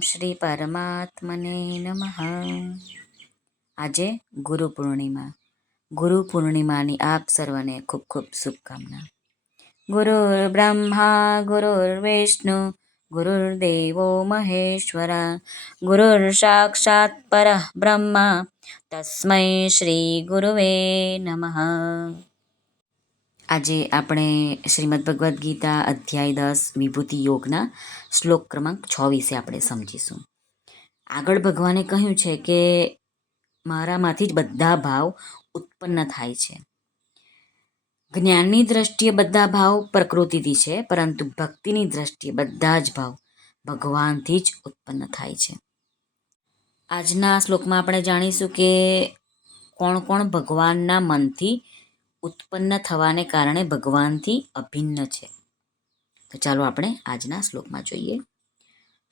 શ્રી પરમાત્મને નમઃ આજે ગુરુ પૂર્ણિમા. ગુરુ પૂર્ણિમાની આપ સર્વને ખૂબ ખૂબ શુભકામના. ગુરુર બ્રહ્મા, ગુરુર વિષ્ણુ ગુરુર્દેવો મહેશ્વરા, ગુરુર સાક્ષાત પર બ્રહ્મા તસ્મૈ શ્રી ગુરુવે નમઃ. આજે આપણે શ્રીમદ ભગવદ્ ગીતા અધ્યાય દસ વિભૂતિ યોગના શ્લોક ક્રમાંક છ વિશે આપણે સમજીશું. આગળ ભગવાને કહ્યું છે કે મારામાંથી જ બધા ભાવ ઉત્પન્ન થાય છે. જ્ઞાનની દ્રષ્ટિએ બધા ભાવ પ્રકૃતિથી છે, પરંતુ ભક્તિની દ્રષ્ટિએ બધા જ ભાવ ભગવાનથી જ ઉત્પન્ન થાય છે. આજના શ્લોકમાં આપણે જાણીશું કે કોણ કોણ ભગવાનના મનથી ઉત્પન્ન થવાને કારણે ભગવાનથી અભિન્ન છે. તો ચાલો આપણે આજના શ્લોકમાં જોઈએ.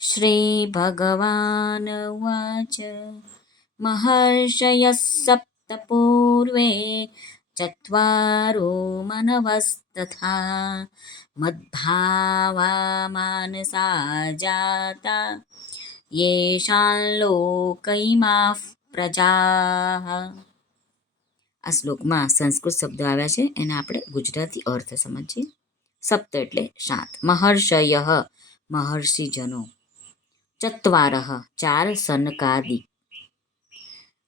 શ્રી ભગવાન વાચ મહર્ષય સપ્ત પૂર્વે ચત્વારો મનવસ્તથા મદ્ભાવા માનસા જાતા યેષાં લોકૈમાઃ પ્રજા આ શ્લોકમાં સંસ્કૃત શબ્દો આવ્યા છે. એના આપણે ગુજરાતી અર્થ સમજીએ. સપ્ત એટલે સાત મહર્ષય, મહર્ષિજનો. ચત્વાર, ચાર સનકાદિ.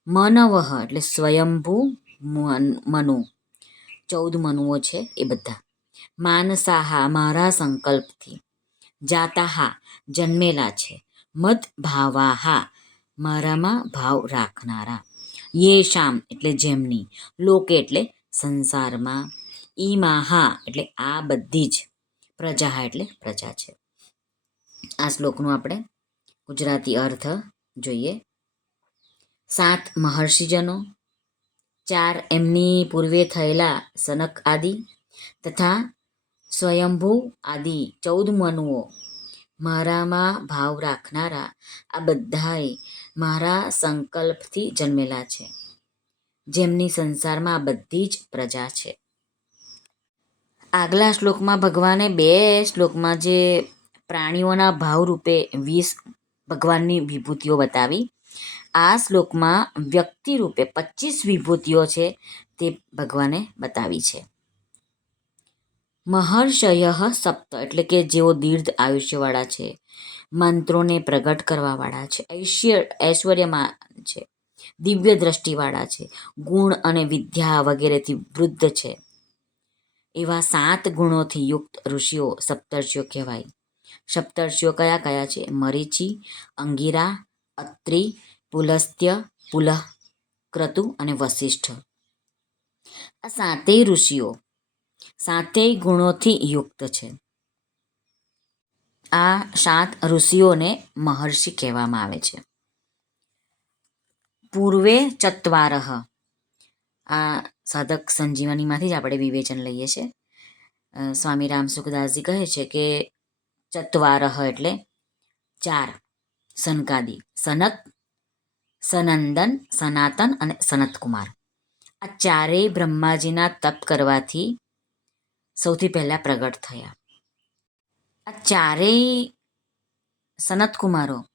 મનવ એટલે સ્વયંભૂ મનુ ચૌદ મનુઓ છે એ બધા. માનસાહા મારા સંકલ્પથી. જાતાહા જન્મેલા છે. મત ભાવાહા મારામાં ભાવ રાખનારા. યેશામ એટલે જેમની. લોકે એટલે સંસારમાં. ઈમાહા એટલે આ બધી જ. પ્રજા એટલે પ્રજા છે. આ શ્લોકનું આપણે ગુજરાતી અર્થ જોઈએ. સાત મહર્ષિજનો. ચાર એમની પૂર્વે થયેલા સનક આદિ તથા સ્વયંભૂ આદિ ચૌદ મનુઓ. મારામાં ભાવ રાખનારા આ બધાએ મારા સંકલ્પથી જન્મેલા છે. જેમની સંસારમાં બધી જ પ્રજા છે. આગલા શ્લોકમાં ભગવાને બે શ્લોકમાં જે પ્રાણીઓના ભાવરૂપે વીસ ભગવાનની વિભૂતિઓ બતાવી, આ શ્લોકમાં વ્યક્તિ રૂપે પચીસ વિભૂતિઓ છે તે ભગવાને બતાવી છે. મહર્ષય સપ્ત, એટલે કે જેઓ દીર્ઘ આયુષ્યવાળા છે, મંત્રોને પ્રગટ કરવાવાળા છે ઐશ્વર્ય ઐશ્વર્યમાં છે, દિવ્ય દ્રષ્ટિવાળા છે, ગુણ અને વિદ્યા વગેરેથી વૃદ્ધ છે. એવા સાત ગુણોથી યુક્ત ઋષિઓ સપ્તર્ષિઓ કહેવાય. સપ્તર્ષિઓ કયા કયા છે? મરીચી, અંગીરા, અત્રિ, પુલસ્ત્ય પુલહ ક્રતુ અને વશિષ્ઠ આ સાતેય ઋષિઓ સાતેય ગુણોથી યુક્ત છે. આ સાત ઋષિઓને મહર્ષિ કહેવામાં આવે છે. પૂર્વે ચત્વારહ આ સાધક સંજીવનીમાંથી જ આપણે વિવેચન લઈએ છીએ સ્વામી રામ સુખદાસજી કહે છે કે ચત્વારહ એટલે ચાર સનકાદી, સનક, સનંદન, સનાતન અને સનતકુમાર. આ ચારેય બ્રહ્માજીના તપ કરવાથી સૌથી પહેલાં પ્રગટ થયા. આ ચારેય સનતકુમારો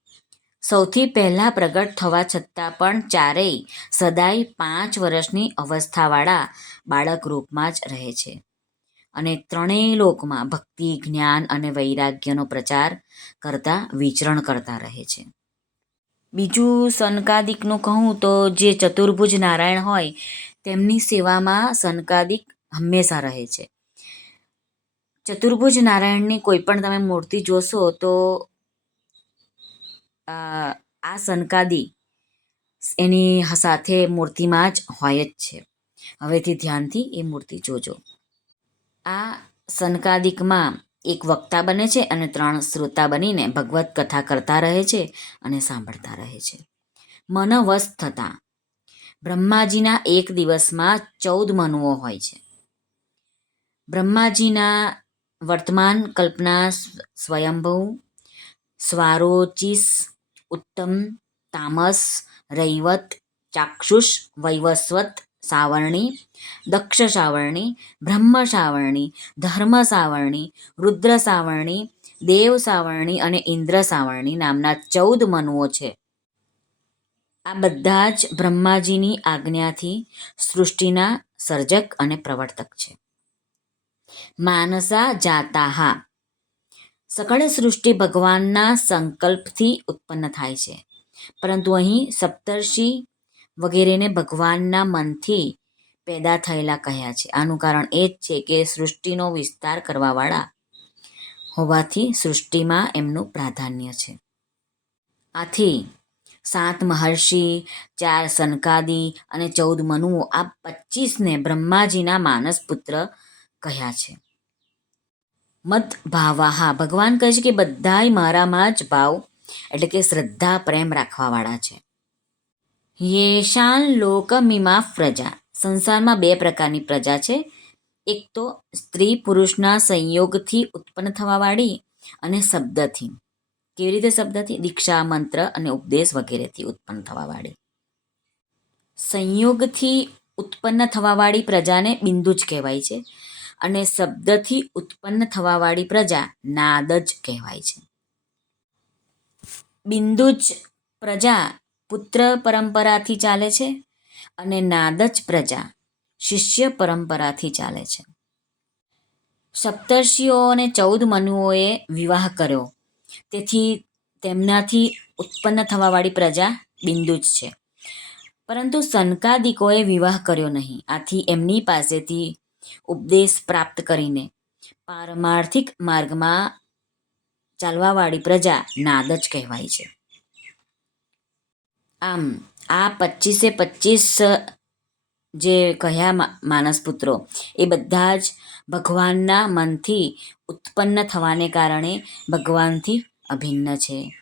સૌથી પહેલાં પ્રગટ થવા છતાં પણ ચારેય સદાય પાંચ વર્ષની અવસ્થાવાળા બાળક રૂપમાં જ રહે છે. અને ત્રણેય લોકમાં ભક્તિ, જ્ઞાન અને વૈરાગ્યનો પ્રચાર કરતા, વિચરણ કરતા રહે છે. બીજું સનકાદિકનું કહું તો જે ચતુર્ભુજ નારાયણ હોય, તેમની સેવામાં સનકાદિક હંમેશા રહે છે. ચતુર્ભુજ નારાયણની કોઈ પણ તમે મૂર્તિ જોશો તો આ સનકાદી એની સાથે મૂર્તિમાં જ હોય જ છે. હવેથી ધ્યાનથી એ મૂર્તિ જોજો. આ સનકાદિકમાં એક વક્તા બને છે અને ત્રણ શ્રોતા બનીને ભગવત કથા કરતા રહે છે અને સાંભળતા રહે છે. મનવશ થતાં. બ્રહ્માજીના એક દિવસમાં ચૌદ મનુઓ હોય છે. બ્રહ્માજીના વર્તમાન કલ્પના સ્વયંભવ સ્વારોચિસ, ઉત્તમ, તામસ, રૈવત, ચાક્ષુષ, વૈવસ્વત, સાવરણી, દક્ષ સાવરણી, બ્રહ્મ સાવરણી, ધર્મ સાવરણી, રુદ્ર સાવરણી, દેવ સાવરણી અને ઇન્દ્ર સાવરણી નામના ચૌદ મનુઓ છે. આ બધા જ બ્રહ્માજીની આજ્ઞાથી સૃષ્ટિના સર્જક અને પ્રવર્તક છે. માનસા જાતાહા. સકળ સૃષ્ટિ ભગવાનના સંકલ્પથી ઉત્પન્ન થાય છે. પરંતુ અહીં સપ્તર્ષિ વગેરેને ભગવાનના મનથી પેદા થયેલા કહ્યા છે. આનું કારણ એ જ છે કે સૃષ્ટિનો વિસ્તાર કરવાવાળા હોવાથી સૃષ્ટિમાં એમનું પ્રાધાન્ય છે. આથી સાત મહર્ષિ, ચાર સનકાદી અને ચૌદ મનુઓ, આ પચીસને બ્રહ્માજીના માનસ પુત્ર કહ્યા છે. મત ભાવાહા, ભગવાન કહે છે કે બધાય મારામાં જ ભાવ, એટલે કે શ્રદ્ધા, પ્રેમ રાખવાવાળા છે. યેશાન લોકમિમા પ્રજા, સંસારમાં બે પ્રકારની પ્રજા છે. એક તો સ્ત્રી પુરુષના સંયોગથી ઉત્પન્ન થવાવાળી અને શબ્દથી. કેવી રીતે શબ્દથી? દીક્ષા, મંત્ર અને ઉપદેશ વગેરેથી ઉત્પન્ન થવાવાળી. સંયોગથી ઉત્પન્ન થવાવાળી પ્રજાને બિંદુ જ કહેવાય છે. અને શબ્દથી ઉત્પન્ન થવાવાળી પ્રજા નાદ જ કહેવાય છે. બિંદુજ પ્રજા પુત્ર પરંપરાથી ચાલે છે અને નાદજ પ્રજા શિષ્ય પરંપરાથી ચાલે છે. સપ્તર્ષિઓ અને ચૌદ મનુઓએ વિવાહ કર્યો. તેથી તેમનાથી ઉત્પન્ન થવાવાળી પ્રજા બિંદુજ છે. પરંતુ સનકાદિકોએ વિવાહ કર્યો નહીં. આથી એમની પાસેથી ઉપદેશ પ્રાપ્ત કરીને પારમાર્થિક માર્ગમાં ચાલવાવાળી પ્રજા નાદ જ કહેવાય છે. આમ, આ પચીસે પચીસ જે કહ્યા માનસ માનસપુત્રો એ બધા જ ભગવાનના મનથી ઉત્પન્ન થવાને કારણે ભગવાનથી અભિન્ન છે.